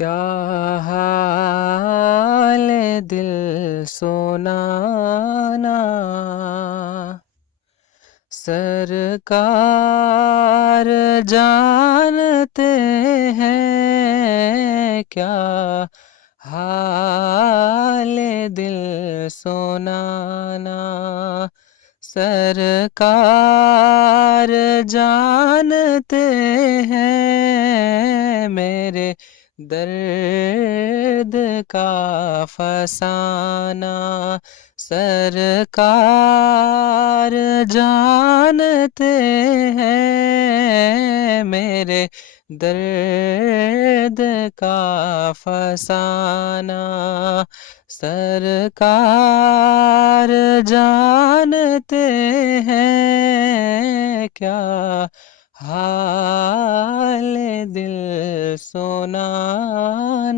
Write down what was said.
क्या हाल है दिल सुनाना। सरकार जानते हैं क्या हाल है दिल सुनाना। सरकार जानते हैं मेरे दर्द का फसाना। सरकार जानते हैं मेरे दर्द का फसाना। सरकार जानते हैं क्या हाल दिल सुनाना।